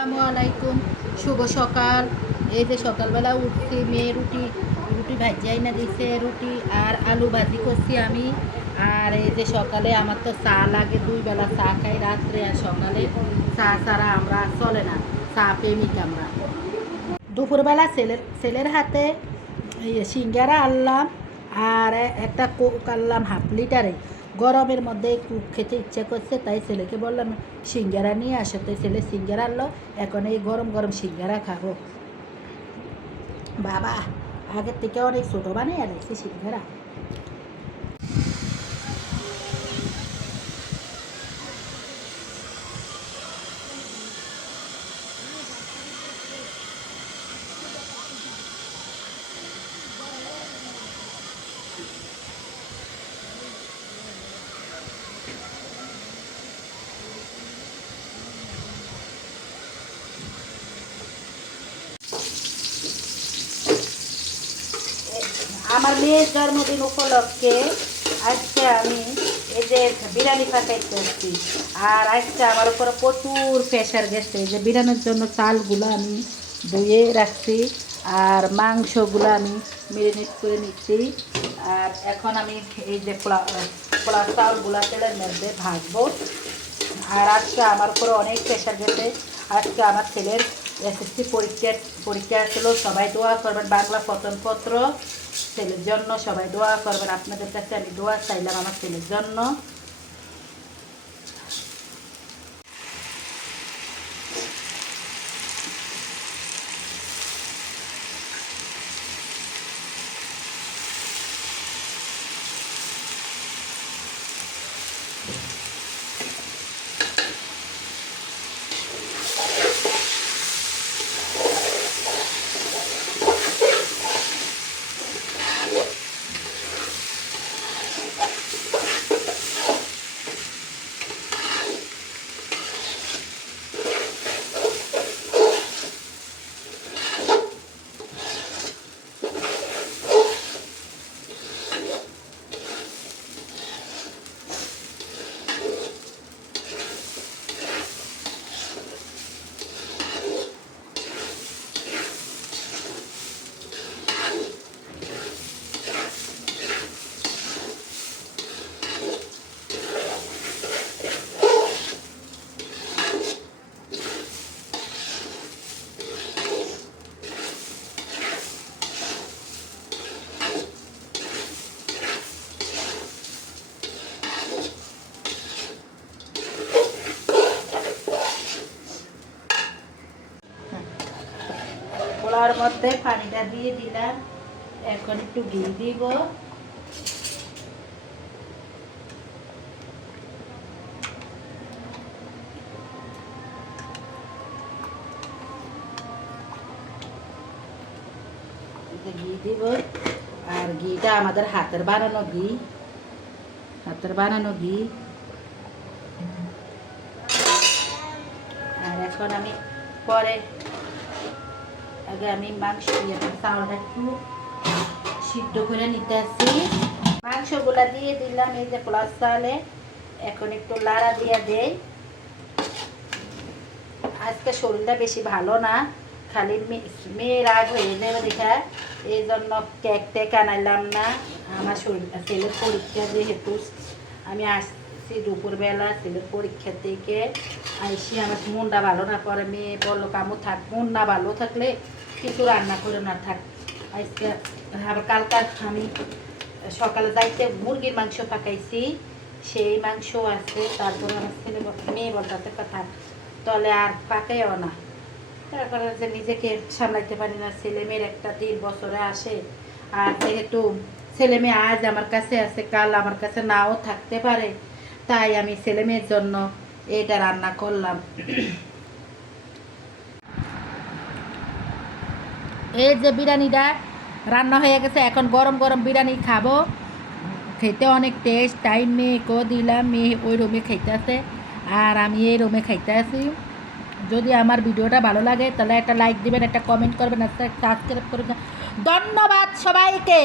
আসসালামু আলাইকুম, শুভ সকাল। এই যে সকালবেলা উঠছি, মেয়ে রুটি রুটি ভাজিয়াই না দিছে, রুটি আর আলু ভাজি করছি আমি। আর এই যে সকালে আমার তো চা লাগে, 2 বেলা চা খাই, রাত্রে আর সকালে। চা ছাড়া আমরা চলে না, চা প্রেমিক আমরা। দুপুরবেলা ছেলের হাতে সিঙ্গারা আনলাম, আর একটা কোক আনলাম 1/2 লিটারে। গরমের মধ্যে একটু খেতে ইচ্ছা করছে, তাই ছেলেকে বললাম সিঙ্গারা নিয়ে আসো, তাই ছেলে সিঙ্গারা আনলো। এখন এই গরম গরম সিঙ্গারা খাবো। বাবা, আগের থেকে অনেক ছোটো বানিয়ে আনছি সিঙ্গারা। আমার মেয়ের জন্মদিন উপলক্ষে আজকে আমি এই যে বিরিয়ানি পাকাইতে আসছি। আর আজকে আমার উপরে প্রচুর প্রেশার গেছে, যে বিরিয়ানির জন্য চালগুলো আমি ধুয়ে রাখছি, আর মাংসগুলো আমি মেরিনেট করে নিচ্ছি। আর এখন আমি এই যে পোলাও চাউলগুলো তেলের মধ্যে ভাজবো। আর আজকে আমার উপরে অনেক প্রেশার গেছে। আজকে আমার ছেলের এসএসসি পরীক্ষা ছিল, সবাই দোয়া করবেন। বাংলা প্রথমপত্র ছেলের জন্য সবাই দোয়া করবেন। আপনাদের কাছে আমি দোয়া চাইলাম আমার ছেলের জন্য। পোলাওর মধ্যে পানিটা দিয়ে দিলাম, এখন একটু ঘি দিব। ঘি দিব, আর ঘিটা আমাদের হাতের বানানো ঘি। আর এখন আমি পরে আগে আমি মাংস চাউলটা একটু সিদ্ধ করে নিতে আসি। মাংসগুলা দিয়ে দিলাম এই যে পোলাও চালে। এখন একটু লাড়া দিয়ে দেই। আজকে শরীরটা বেশি ভালো না, খালি মেয়ের রাগ হয়ে যাবে দেখা, এই জন্য কেক টেক আনাইলাম না। আমার ছেলের পরীক্ষা যেহেতু, আমি আসছি দুপুরবেলা ছেলের পরীক্ষা থেকে আইসি, আমার মনটা ভালো না করে। মেয়ে বললো কামু থাক, মন না ভালো থাকলে কিছু রান্না করে না থাক। আজকে আবার কালকে আমি সকালে যাইতে মুরগির মাংস পাকাইছি, সেই মাংস আছে। তারপরে আমার ছেলে মেয়ে বলতে কথা তাহলে আর পাকাইও না। তারপরে যে নিজেকে সামলাইতে পারি না, ছেলে মেয়ের একটা 3 বছরে আসে। আর যেহেতু ছেলে মেয়ে আজ আমার কাছে আছে, কাল আমার কাছে নাও থাকতে পারে, তাই আমি ছেলে মেয়ের জন্য এটা রান্না করলাম। এই যে বিরিয়ানিটা রান্না হয়ে গেছে, এখন গরম গরম বিরিয়ানি খাবো। খেতে অনেক টেস্ট। টাইম মেয়েকেও দিলাম, মেয়ে ওই রুমে খাইতে আছে, আর আমি এই রুমে খাইতে আছি। যদি আমার ভিডিওটা ভালো লাগে তাহলে একটা লাইক দিবেন, একটা কমেন্ট করবেন, একটা সাবস্ক্রাইব করবেন। ধন্যবাদ সবাইকে।